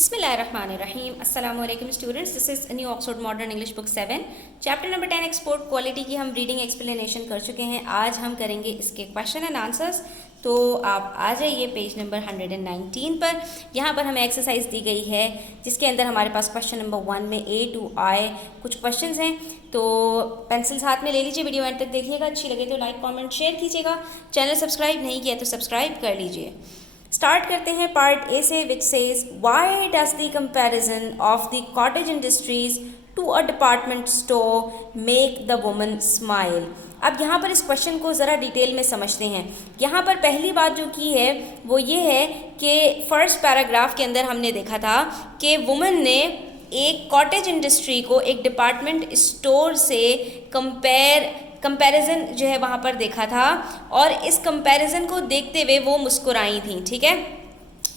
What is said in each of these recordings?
बिस्मिल्लाहिर्रहमानिर्रहीम। अस्सलाम वालेकुम students, this is new Oxford modern English book 7 chapter number 10 export quality की हम रीडिंग एक्सप्लेनेशन कर चुके हैं। आज हम करेंगे इसके क्वेश्चन एंड आंसर्स। तो आप आ जाइए पेज नंबर 119 पर। यहाँ पर हमें एक्सरसाइज दी गई है जिसके अंदर हमारे पास क्वेश्चन नंबर 1 में A to I कुछ क्वेश्चंस हैं। तो पेंसिल्स हाथ में ले लीजिए, वीडियो एंड तक देखिएगा। अच्छी लगे तो लाइक कमेंट शेयर कीजिएगा। चैनल सब्सक्राइब नहीं किया तो सब्सक्राइब कर लीजिए। स्टार्ट करते हैं पार्ट ए से, which says why does the comparison of the cottage industries to a department store make the woman smile. अब यहाँ पर इस क्वेश्चन को ज़रा डिटेल में समझते हैं। यहाँ पर पहली बात जो की है वो ये है कि फर्स्ट पैराग्राफ के अंदर हमने देखा था कि वुमन ने एक कॉटेज इंडस्ट्री को एक डिपार्टमेंट स्टोर से कंपैरिजन जो है वहाँ पर देखा था, और इस कंपैरिजन को देखते हुए वो मुस्कुराई थी। ठीक है,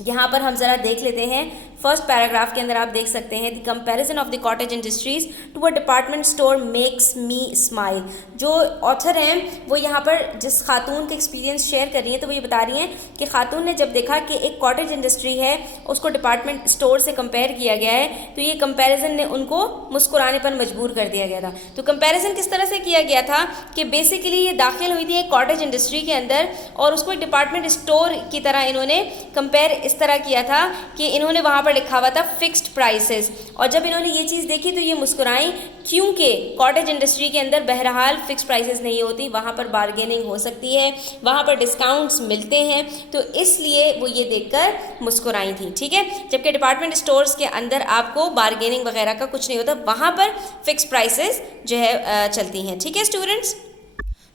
यहाँ पर हम ज़रा देख लेते हैं। फर्स्ट पैराग्राफ के अंदर आप देख सकते हैं, the comparison of the cottage industries to a department store makes me smile. जो ऑथर हैं वो यहाँ पर जिस खातून का एक्सपीरियंस शेयर कर रही हैं, तो वो ये बता रही हैं कि खातून ने जब देखा कि एक कॉटेज इंडस्ट्री है उसको डिपार्टमेंट स्टोर से कंपेयर किया गया है, तो ये कंपेरिजन ने उनको मुस्कुराने पर मजबूर कर दिया गया था। तो कंपेरिजन किस तरह से किया गया था कि बेसिकली ये दाखिल हुई थी एक कॉटेज इंडस्ट्री के अंदर और उसको एक डिपार्टमेंट स्टोर की तरह इन्होंने कंपेयर इस तरह किया था कि इन्होंने वहाँ पर लिखा हुआ था फिक्स्ड प्राइसेस, और जब इन्होंने ये चीज़ देखी तो ये मुस्कुराई, क्योंकि कॉटेज इंडस्ट्री के अंदर बहरहाल फिक्स्ड प्राइसेस नहीं होती, वहाँ पर बार्गेनिंग हो सकती है, वहाँ पर डिस्काउंट्स मिलते हैं, तो इसलिए वो ये देखकर मुस्कुराई थी। ठीक है, जबकि डिपार्टमेंट स्टोर्स के अंदर आपको बार्गेनिंग वगैरह का कुछ नहीं होता, वहाँ पर फिक्स्ड प्राइसेस जो है चलती हैं। ठीक है स्टूडेंट्स,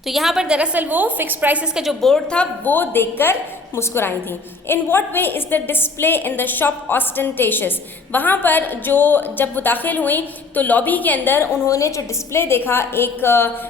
तो यहाँ पर दरअसल वो फिक्स प्राइसेस का जो बोर्ड था वो देखकर मुस्कुराई थी। In what way is the display in the shop ostentatious. वहाँ पर जब वो दाखिल हुई तो लॉबी के अंदर उन्होंने जो डिस्प्ले देखा एक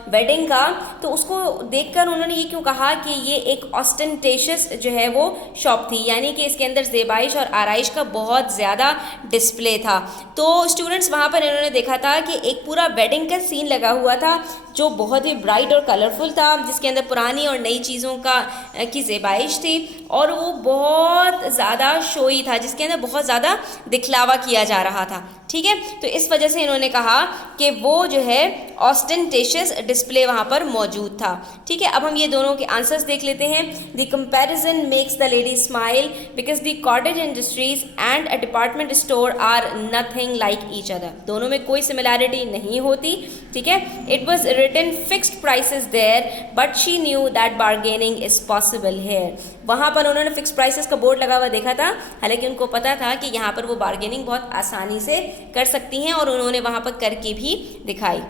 वेडिंग का, तो उसको देखकर उन्होंने ये क्यों कहा कि ये एक ऑस्टेंटेशियस जो है वो शॉप थी, यानी कि इसके अंदर ज़ेबाइश और आराइश का बहुत ज़्यादा डिस्प्ले था। तो स्टूडेंट्स वहाँ पर इन्होंने देखा था कि एक पूरा वेडिंग का सीन लगा हुआ था जो बहुत ही ब्राइट और कलरफुल था, जिसके अंदर पुरानी और नई चीज़ों की ज़ेबाइश थी, और वो बहुत ज़्यादा शोई था, जिसके अंदर बहुत ज़्यादा दिखलावा किया जा रहा था। ठीक है, तो इस वजह से इन्होंने कहा कि वो जो है ऑस्टेंटेशियस डिस्प्ले वहाँ पर मौजूद था। ठीक है, अब हम ये दोनों के आंसर्स देख लेते हैं। The comparison makes the lady smile because the cottage industries and a department store are nothing like each other. दोनों में कोई सिमिलैरिटी नहीं होती। ठीक है, it was written fixed prices there but she knew that bargaining is possible here. वहाँ पर उन्होंने फिक्स प्राइसेस का बोर्ड लगा हुआ देखा था, हालांकि उनको पता था कि यहाँ पर वो बार्गेनिंग बहुत आसानी से कर सकती हैं, और उन्होंने वहाँ पर करके भी दिखाई।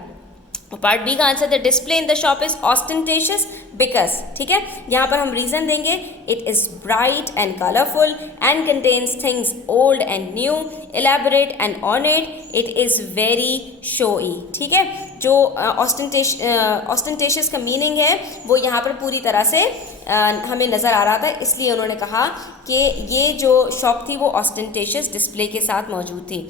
पार्ट बी का answer, the display in the shop is ostentatious because. ठीक है, यहाँ पर हम रीजन देंगे, it is bright and colourful and contains things old and new, elaborate and ornate, it is very showy. ठीक है, जो ऑस्टेंटेशियस का मीनिंग है वो यहाँ पर पूरी तरह से हमें नज़र आ रहा था, इसलिए उन्होंने कहा कि ये जो शॉप थी वो ऑस्टेंटेशियस डिस्प्ले के साथ मौजूद थी।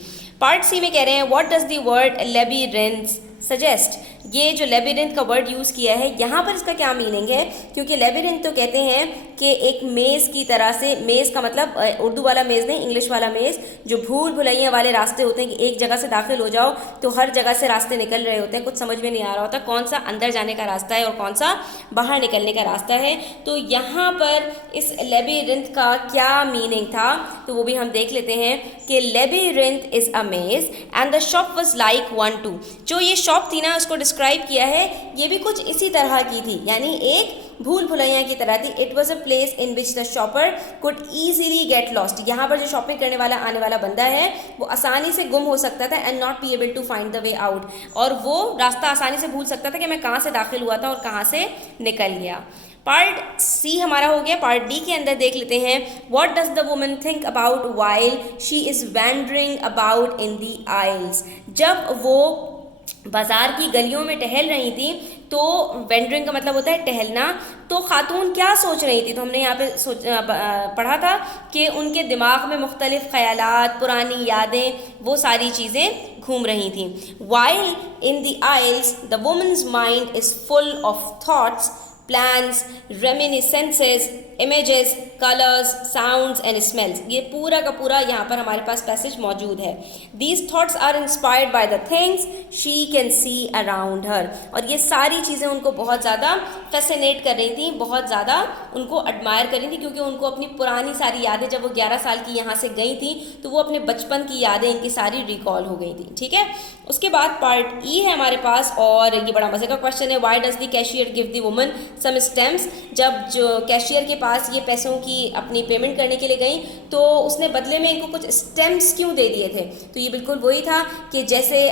पार्ट सी में कह रहे हैं, what does the word labyrinth suggest. ये जो लेबिरिंथ का वर्ड यूज़ किया है यहाँ पर इसका क्या मीनिंग है, क्योंकि लेबिरिंथ तो कहते हैं कि एक मेज़ की तरह से, मेज़ का मतलब उर्दू वाला मेज़ नहीं, इंग्लिश वाला मेज़, जो भूल भुलैया वाले रास्ते होते हैं कि एक जगह से दाखिल हो जाओ तो हर जगह से रास्ते निकल रहे होते हैं, कुछ समझ में नहीं आ रहा होता कौन सा अंदर जाने का रास्ता है और कौन सा बाहर निकलने का रास्ता है। तो यहाँ पर इस लेबिरिंथ का क्या मीनिंग था, तो वो भी हम देख लेते हैं कि लेबिरिंथ इज़ अ मेज़ and the shop was like one two. जो ये शॉप थी ना, उसको डिस्क्राइब किया है, ये भी कुछ इसी तरह की थी, यानी एक भूल भुलैया की तरह थी। It was a place in which the shopper could easily get lost. यहाँ पर जो शॉपिंग करने वाला आने वाला बंदा है वो आसानी से गुम हो सकता था and not be able to find the way out, और वो रास्ता आसानी से भूल सकता था कि मैं कहाँ से दाखिल हुआ था और कहाँ से निकल गया। पार्ट सी हमारा हो गया। पार्ट डी के अंदर देख लेते हैं, what does the woman think about while she is wandering about in the aisles. जब वो बाज़ार की गलियों में टहल रही थी, तो वेंडरिंग का मतलब होता है टहलना, तो खातून क्या सोच रही थी, तो हमने यहाँ पे पढ़ा था कि उनके दिमाग में मुख्तलिफ ख्यालात, पुरानी यादें, वो सारी चीज़ें घूम रही थी। While in the aisles the woman's mind is full of thoughts, plans, reminiscences images, colors, sounds and smells, ये पूरा का पूरा यहाँ पर हमारे पास पैसेज मौजूद है। These thoughts are inspired by the things she can see around her, और ये सारी चीज़ें उनको बहुत ज़्यादा फैसिनेट कर रही थी, बहुत ज़्यादा उनको एडमायर कर रही थी, क्योंकि उनको अपनी पुरानी सारी यादें, जब वो 11 साल की यहाँ से गई थी तो वो अपने बचपन की यादें इनकी सारी रिकॉल हो गई थी। ठीक है, उसके बाद पार्ट ई है हमारे पास, और ये बड़ा मजे का क्वेश्चन है। Why does the cashier give the woman some stamps, जब जो कैशियर के पास ये पैसों की अपनी पेमेंट करने के लिए गई तो उसने बदले में इनको कुछ स्टैम्प्स क्यों दे दिए थे? तो ये बिल्कुल वही था कि जैसे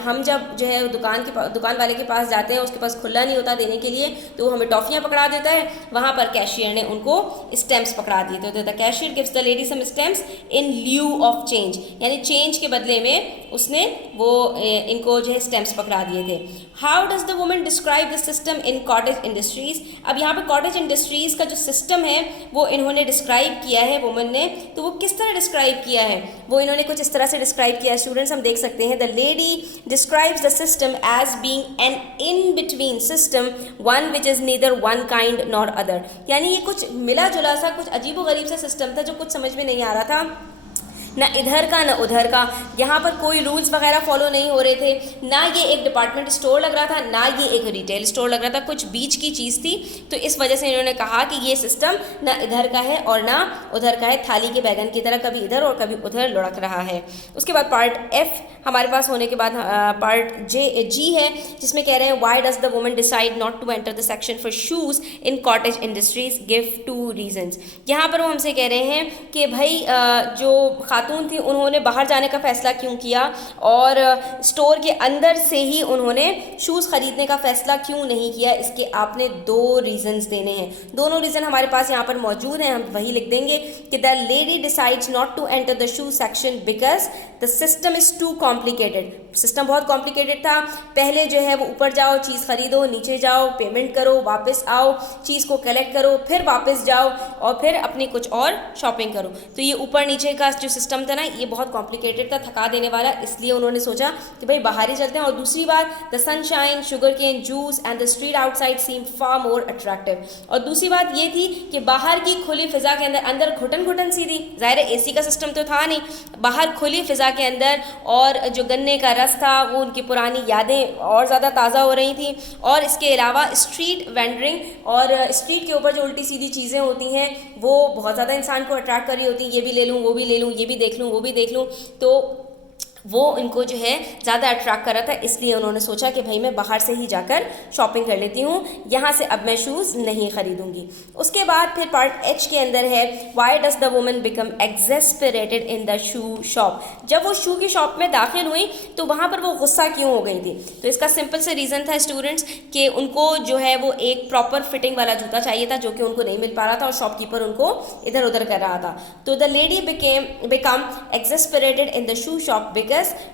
हम जब जो है दुकान वाले के पास जाते हैं, उसके पास खुला नहीं होता देने के लिए, तो वो हमें टॉफियाँ पकड़ा देता है, वहाँ पर कैशियर ने उनको स्टैम्प्स पकड़ा दिए थे। The cashier gives the lady some stamps in lieu of change, यानी चेंज के बदले में उसने वो इनको जो है स्टैम्प्स पकड़ा दिए थे। How does the woman describe the system in cottage industries, अब यहाँ पे कॉटेज इंडस्ट्रीज का जो सिस्टम है वो इन्होंने डिस्क्राइब किया है वुमन ने, तो वो किस तरह डिस्क्राइब किया है? वो इन्होंने कुछ इस तरह से डिस्क्राइब किया है स्टूडेंट्स, हम देख सकते हैं। The lady describes the system as being an in between system, one which is neither one kind nor other, यानी ये कुछ मिला जुला सा, कुछ अजीबोगरीब सा सिस्टम था जो कुछ समझ में नहीं आ रहा था, ना इधर का ना उधर का, यहाँ पर कोई रूल्स वगैरह फॉलो नहीं हो रहे थे, ना ये एक डिपार्टमेंट स्टोर लग रहा था, ना ये एक रिटेल स्टोर लग रहा था, कुछ बीच की चीज़ थी। तो इस वजह से इन्होंने कहा कि ये सिस्टम ना इधर का है और ना उधर का है, थाली के बैगन की तरह कभी इधर और कभी उधर लुढ़क रहा है। उसके बाद पार्ट एफ हमारे पास होने के बाद पार्ट जी है, जिसमें कह रहे हैं why does the woman decide not to enter the section for shoes in cottage industries, give 2 reasons. यहाँ पर वो हमसे कह रहे हैं कि भाई जो खातून थी उन्होंने बाहर जाने का फ़ैसला क्यों किया, और स्टोर के अंदर से ही उन्होंने शूज़ ख़रीदने का फ़ैसला क्यों नहीं किया? इसके आपने 2 रीज़न्स देने हैं। दोनों रीज़न हमारे पास यहाँ पर मौजूद हैं, हम वही लिख देंगे कि the lady decides not to enter the shoe section because the system is too complicated. System बहुत कॉम्प्लिकेटेड था, पहले जो है वो ऊपर जाओ, चीज़ ख़रीदो, नीचे जाओ, पेमेंट करो, वापस आओ, चीज़ को कलेक्ट करो, फिर वापस जाओ और फिर अपनी कुछ और शॉपिंग करो। तो ये ऊपर नीचे का जो सिस्टम था ना, ये बहुत कॉम्प्लिकेटेड था, थका देने वाला, इसलिए उन्होंने सोचा कि भाई बाहर ही चलते हैं। और दूसरी बात, the sunshine, sugar cane juice and the street outside seem far more attractive. और दूसरी बात ये थी कि बाहर की खुली फिजा के अंदर घुटन सी थी, ज़ाहिर है एसी का सिस्टम तो था नहीं, बाहर खुली फिजा के अंदर, और जो गन्ने का रस था वो उनकी पुरानी यादें और ज़्यादा ताज़ा हो रही थी। और इसके अलावा स्ट्रीट वेंडरिंग, और स्ट्रीट के ऊपर जो उल्टी सीधी चीज़ें होती हैं वो बहुत ज़्यादा इंसान को अट्रैक्ट कर रही होती हैं, ये भी ले लूँ, वो भी ले लूँ, ये भी देख लूँ, वो भी देख लूँ, तो वो इनको जो है ज़्यादा अट्रैक्ट कर रहा था, इसलिए उन्होंने सोचा कि भाई मैं बाहर से ही जाकर शॉपिंग कर लेती हूँ, यहाँ से अब मैं शूज़ नहीं ख़रीदूँगी। उसके बाद फिर पार्ट एच के अंदर है why does the woman become exasperated in the shoe shop. जब वो शू की शॉप में दाखिल हुई तो वहाँ पर वो गुस्सा क्यों हो गई थी? तो इसका सिंपल से रीज़न था स्टूडेंट्स कि उनको जो है वो एक प्रॉपर फिटिंग वाला जूता चाहिए था, जो कि उनको नहीं मिल पा रहा था, और शॉपकीपर उनको इधर उधर कर रहा था। तो the lady become exasperated in the shoe shop because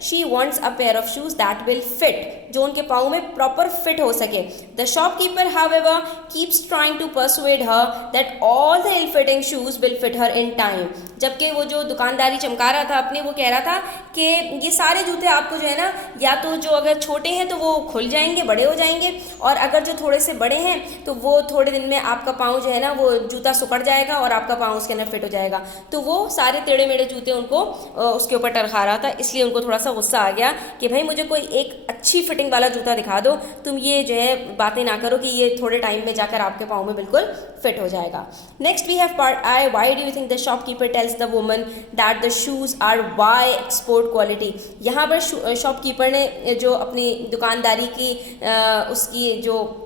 she wants a pair of shoes that will fit, जो उनके पाँव में प्रॉपर फिट हो सके। The shopkeeper, however, keeps trying to persuade her that all the ill-fitting shoes will fit her in time. जबकि वो जो दुकानदारी चमका रहा था अपने, वो कह रहा था कि ये सारे जूते आपको जो है ना, या तो जो अगर छोटे हैं तो वो खुल जाएंगे, बड़े हो जाएंगे, और अगर जो थोड़े से बड़े हैं तो वो थोड़े दिन में आपका पाँव जो है ना वो जूता सुकड़ जाएगा और आपका पाँव उसके अंदर फिट हो जाएगा। तो वो सारे टेढ़े मेढ़े जूते उनको उसके ऊपर टरखा रहा था, इसलिए उनको थोड़ा सा गुस्सा आ गया कि भाई मुझे कोई एक अच्छी फिटिंग वाला जूता दिखा दो, तुम ये जो है बातें ना करो कि ये थोड़े टाइम में जाकर आपके पाँव में बिल्कुल फिट हो जाएगा। Next we have part I, why do you think the shopkeeper tells the woman that the shoes are why export quality. यहाँ पर शॉपकीपर ने जो अपनी दुकानदारी की उसकी जो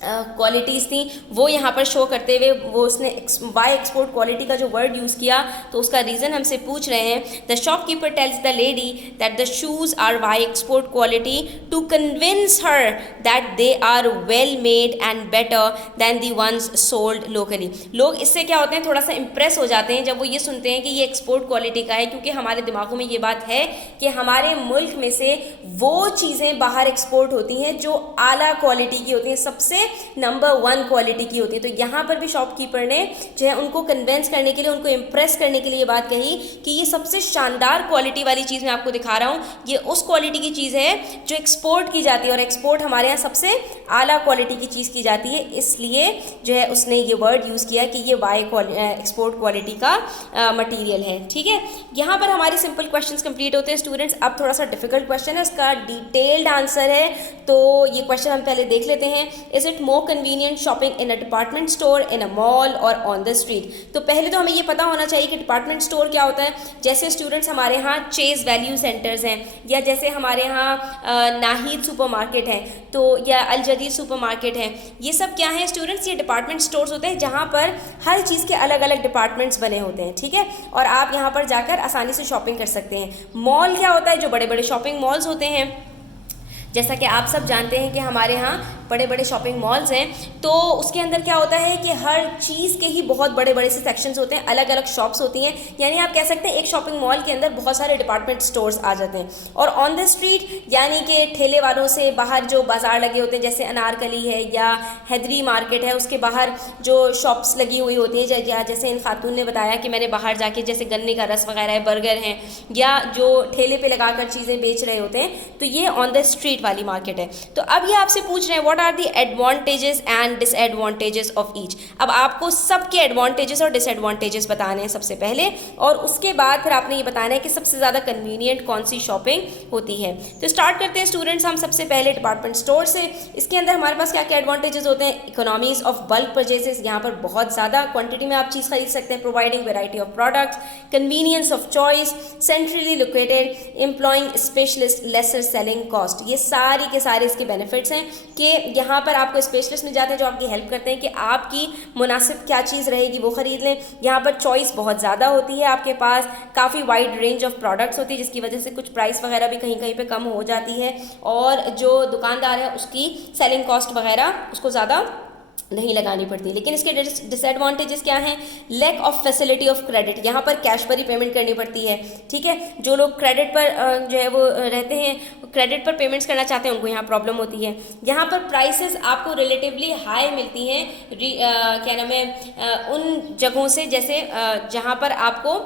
क्वालिटीज़ थी वो यहाँ पर शो करते हुए वो उसने वाई एक्सपोर्ट क्वालिटी का जो वर्ड यूज़ किया, तो उसका रीज़न हमसे पूछ रहे हैं। The shopkeeper tells the lady that the shoes are why export quality to convince her that they are well made and better than the ones sold locally. लोग इससे क्या होते हैं, थोड़ा सा इम्प्रेस हो जाते हैं जब वो ये सुनते हैं कि ये एक्सपोर्ट क्वालिटी का है, क्योंकि हमारे दिमागों में ये बात है कि हमारे मुल्क में से वो चीज़ें बाहर एक्सपोर्ट होती हैं जो आला क्वालिटी की होती हैं, सबसे नंबर 1 क्वालिटी की होती है। तो यहाँ पर भी शॉपकीपर ने जो है उनको कन्वेंस करने के लिए, उनको इम्प्रेस करने के लिए ये बात कही कि ये सबसे शानदार क्वालिटी वाली चीज़ मैं आपको दिखा रहा हूँ, ये उस क्वालिटी की चीज़ है जो एक्सपोर्ट की जाती है, और एक्सपोर्ट हमारे यहाँ सबसे आला क्वालिटी की चीज़ की जाती है। इसलिए जो है उसने ये वर्ड यूज़ किया कि ये वाई एक्सपोर्ट क्वालिटी का मटीरियल है। ठीक है, यहाँ पर हमारे सिंपल क्वेश्चंस कंप्लीट होते हैं स्टूडेंट्स। अब थोड़ा सा डिफिकल्ट क्वेश्चन है, उसका डिटेल्ड आंसर है, तो ये क्वेश्चन हम पहले देख लेते हैं। Is it more convenient shopping in a department store, in a mall और ऑन द स्ट्रीट? तो पहले तो हमें ये पता होना चाहिए कि डिपार्टमेंट स्टोर क्या होता है। जैसे स्टूडेंट्स हमारे यहाँ चेज वैल्यू सेंटर्स हैं, या जैसे हमारे यहाँ नाहिद सुपरमार्केट है, तो या अल जदीद सुपरमार्केट है, ये सब क्या है स्टूडेंट्स? ये डिपार्टमेंट स्टोर्स होते हैं जहाँ पर हर चीज़ के अलग अलग डिपार्टमेंट्स बने होते हैं। ठीक है, और आप यहाँ पर जाकर आसानी से शॉपिंग कर सकते हैं। मॉल क्या होता है? जो बड़े बड़े शॉपिंग मॉल्स होते हैं, जैसा कि आप सब जानते हैं कि हमारे यहाँ बड़े बड़े शॉपिंग मॉल्स हैं, तो उसके अंदर क्या होता है कि हर चीज़ के ही बहुत बड़े बड़े से सेक्शंस होते हैं, अलग अलग शॉप्स होती हैं। यानी आप कह सकते हैं एक शॉपिंग मॉल के अंदर बहुत सारे डिपार्टमेंट स्टोर्स आ जाते हैं। और ऑन द स्ट्रीट यानी कि ठेले वालों से बाहर जो बाज़ार लगे होते हैं, जैसे अनारकली है या हैदरी मार्केट है, उसके बाहर जो शॉप्स लगी हुई होती हैं, जैसे इन खातून ने बताया कि मैंने बाहर जाके जैसे गन्ने का रस वगैरह है, बर्गर हैं, या जो ठेले पे लगाकर चीज़ें बेच रहे होते हैं, तो ये ऑन द स्ट्रीट वाली मार्केट है। तो अब ये आपसे पूछ रहे हैं what are the advantages and disadvantages of each. अब आपको सबके एडवांटेजेस और डिसएडवांटेजेस बताने हैं सबसे पहले, और उसके बाद फिर आपने ये बताना है कि सबसे ज़्यादा कन्वीनियंट कौन सी शॉपिंग होती है। तो स्टार्ट करते हैं स्टूडेंट्स हम सबसे पहले डिपार्टमेंट स्टोर से। इसके अंदर हमारे पास क्या क्या एडवांटेजेस होते हैं? इकोनॉमीज ऑफ बल्क परचेजेस, यहाँ पर बहुत ज़्यादा क्वांटिटी में आप चीज़ खरीद सकते हैं। Providing variety of products, convenience of choice, centrally located, employing specialist, lesser selling cost. ये सारी के सारे इसके बेनिफिट्स हैं कि यहाँ पर आपको स्पेशलिस्ट मिल जाते हैं जो आपकी हेल्प करते हैं कि आपकी मुनासिब क्या चीज़ रहेगी वो ख़रीद लें। यहाँ पर चॉइस बहुत ज़्यादा होती है, आपके पास काफ़ी वाइड रेंज ऑफ प्रोडक्ट्स होती है, जिसकी वजह से कुछ प्राइस वगैरह भी कहीं कहीं पे कम हो जाती है, और जो दुकानदार है उसकी सेलिंग कॉस्ट वगैरह उसको ज़्यादा नहीं लगानी पड़ती। लेकिन इसके डिसएडवांटेजेस क्या हैं? Lack of facility of credit, यहाँ पर कैश पर ही पेमेंट करनी पड़ती है। ठीक है, जो लोग क्रेडिट पर जो है वो रहते हैं, क्रेडिट पर पेमेंट्स करना चाहते हैं, उनको यहाँ प्रॉब्लम होती है। यहाँ पर प्राइसेस आपको रिलेटिवली हाई मिलती हैं, क्या नाम है, उन जगहों से जैसे जहाँ पर आपको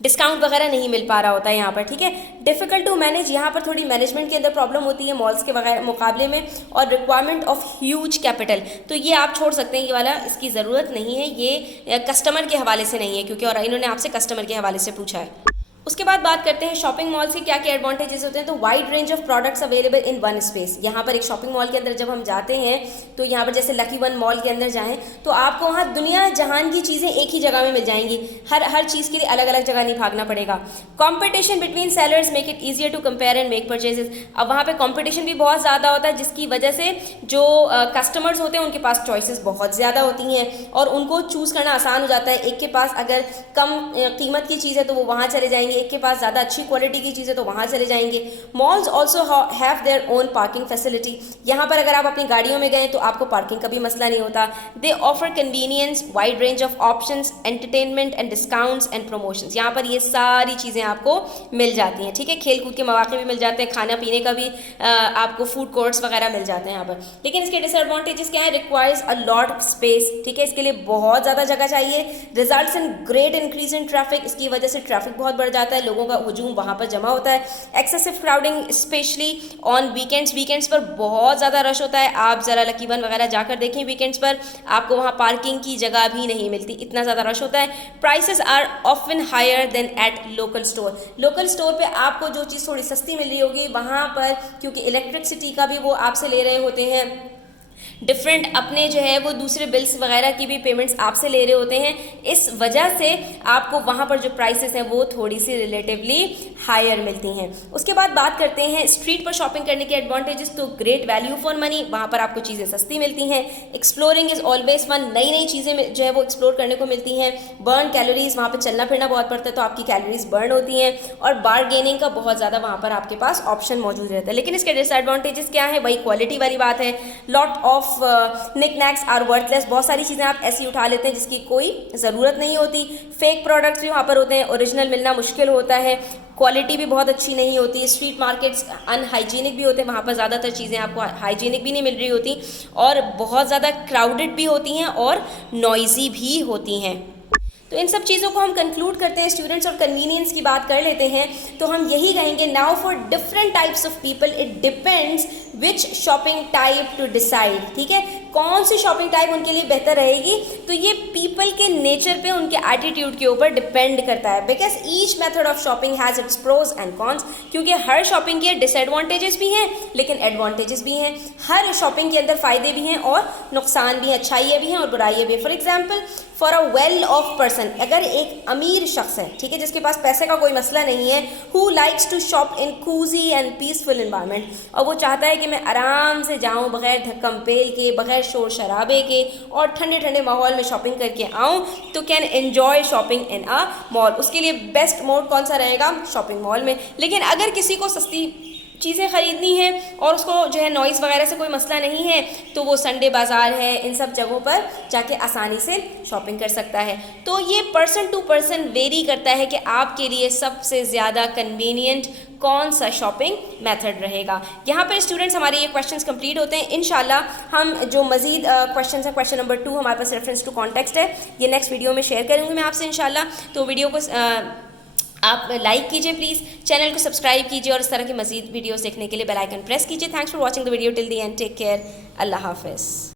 डिस्काउंट वगैरह नहीं मिल पा रहा होता है यहाँ पर। ठीक है, डिफिकल्ट टू मैनेज, यहाँ पर थोड़ी मैनेजमेंट के अंदर प्रॉब्लम होती है मॉल्स के वगैरह मुकाबले में, और रिक्वायरमेंट ऑफ ह्यूज कैपिटल, तो ये आप छोड़ सकते हैं, ये वाला इसकी ज़रूरत नहीं है, ये कस्टमर के हवाले से नहीं है, क्योंकि और इन्होंने आपसे कस्टमर के हवाले से पूछा है। उसके बाद बात करते हैं शॉपिंग मॉल्स के क्या क्या एडवांटेजेस होते हैं। तो wide range of products available in one space. यहाँ पर एक शॉपिंग मॉल के अंदर जब हम जाते हैं तो यहाँ पर जैसे लकी वन मॉल के अंदर जाएं तो आपको वहाँ दुनिया जहान की चीज़ें एक ही जगह में मिल जाएंगी, हर चीज़ के लिए अलग अलग जगह नहीं भागना पड़ेगा। Competition between sellers make it easier to compare and make purchases. अब वहाँ पर कॉम्पिटिशन भी बहुत ज़्यादा होता है, जिसकी वजह से जो कस्टमर्स होते हैं उनके पास चॉइसेस बहुत ज़्यादा होती हैं और उनको चूज़ करना आसान हो जाता है। एक के पास अगर कम कीमत की चीज़ है तो वो वहाँ चले जाएंगे, एक के पास ज़्यादा अच्छी क्वालिटी की चीज़ें तो वहाँ चले जाएंगे। Malls also have their own parking facility. यहाँ पर अगर आप अपनी गाड़ियों में गए तो आपको पार्किंग का भी मसला नहीं होता। दे offer convenience, wide range of options, entertainment and discounts and promotions. यहाँ पर ये सारी चीज़ें आपको मिल जाती हैं। ठीक है, खेल कूद के मौके भी मिल जाते हैं, खाना पीने का भी आपको फूड कोर्ट्स वगैरह मिल जाते हैं यहाँ पर। लेकिन इसके डिसएडवांटेजेस क्या है? Requires a lot of space. ठीक है, इसके लिए बहुत ज़्यादा जगह चाहिए। Results in great increase in traffic, इसकी वजह से ट्रैफिक बहुत बढ़ जाता है, लोगों का हुजूम वहाँ पर जमा होता है। Excessive crowding specially on weekends, weekends पर बहुत ज़्यादा रश होता है। आप ज़रा लकी वन वगैरह जाकर देखें, वीकेंड्स पर आपको वहाँ पार्किंग की जगह भी नहीं मिलती, इतना ज़्यादा रश होता है। Prices are often higher than at local store. Local store पे आपको जो चीज़ थोड़ी सस्ती मिल रही होगी वहाँ पर, क्योंकि इलेक्ट्रिसिटी का भी वो आपसे ले रहे होते हैं, डिफरेंट अपने जो है वो दूसरे बिल्स वगैरह की भी पेमेंट्स आपसे ले रहे होते हैं, इस वजह से आपको वहाँ पर जो प्राइसेस हैं वो थोड़ी सी रिलेटिवली हायर मिलती हैं। उसके बाद बात करते हैं स्ट्रीट पर शॉपिंग करने के एडवांटेजेस। तो ग्रेट वैल्यू फॉर मनी, वहाँ पर आपको चीज़ें सस्ती मिलती हैं। एक्सप्लोरिंग इज़ ऑलवेज फन, नई नई चीज़ें जो है वो एक्सप्लोर करने को मिलती हैं। बर्न कैलोरीज, वहाँ पर चलना फिरना बहुत पड़ता है तो आपकी कैलोरीज बर्न होती हैं। और बारगेनिंग का बहुत ज़्यादा वहाँ पर आपके पास ऑप्शन मौजूद रहता है। लेकिन इसके डिसएडवांटेजेस क्या है? वही क्वालिटी वाली बात है। Lot of of knickknacks are worthless, बहुत सारी चीज़ें आप ऐसी उठा लेते हैं जिसकी कोई ज़रूरत नहीं होती। फेक प्रोडक्ट्स भी वहाँ पर होते हैं, ओरिजिनल मिलना मुश्किल होता है, क्वालिटी भी बहुत अच्छी नहीं होती। स्ट्रीट मार्केट्स अनहाइजीनिक भी होते हैं, वहाँ पर ज़्यादातर चीज़ें आपको हाइजीनिक भी नहीं मिल रही होती, और बहुत ज़्यादा क्राउडेड भी होती हैं और नॉइजी भी होती हैं। तो इन सब चीज़ों को हम कंक्लूड करते हैं स्टूडेंट्स, और कन्वीनियंस की बात कर लेते हैं। तो हम यही कहेंगे, now for different types of people it depends which shopping type two decide. ठीक है, कौन सी शॉपिंग टाइप उनके लिए बेहतर रहेगी, तो ये पीपल के नेचर पे, उनके एटीट्यूड के ऊपर डिपेंड करता है। Because each method of shopping has its pros and cons, क्योंकि हर शॉपिंग के डिसएडवांटेजेस भी हैं लेकिन एडवांटेजेस भी हैं। हर शॉपिंग के अंदर फ़ायदे भी हैं और नुकसान भी हैं, अच्छाइयाँ भी हैं और बुराइयाँ भी हैं। For example, for a well of person, अगर एक अमीर शख्स है, ठीक है, जिसके पास पैसे का कोई मसला नहीं है, who likes to shop in cozy and peaceful environment, और वो चाहता है कि मैं आराम से जाऊं बगैर धक्कम पेल के, बगैर शोर शराबे के, और ठंडे ठंडे माहौल में शॉपिंग करके आऊं, तो can enjoy shopping in a mall. उसके लिए बेस्ट मोड कौन सा रहेगा? शॉपिंग मॉल में। लेकिन अगर किसी को सस्ती चीज़ें ख़रीदनी है और उसको जो है नॉइज़ वगैरह से कोई मसला नहीं है, तो वो संडे बाज़ार है, इन सब जगहों पर जाके आसानी से शॉपिंग कर सकता है। तो ये पर्सन टू पर्सन वेरी करता है कि आपके लिए सबसे ज़्यादा कन्वीनियंट कौन सा शॉपिंग मेथड रहेगा। यहाँ पर स्टूडेंट्स हमारे ये क्वेश्चंस कंप्लीट होते हैं। इंशाल्लाह हम जो मज़ीद क्वेश्चंस हैं, क्वेश्चन नंबर 2 हमारे पास रेफरेंस टू कॉन्टेक्स्ट है, ये नेक्स्ट वीडियो में शेयर करूँगी मैं आपसे इंशाल्लाह। तो वीडियो को आप लाइक कीजिए प्लीज़, चैनल को सब्सक्राइब कीजिए, और इस तरह की मज़ीद वीडियोस देखने के लिए बेल आइकन प्रेस कीजिए। Thanks for watching the video till the end, take care, अल्लाह हाफ़िज़।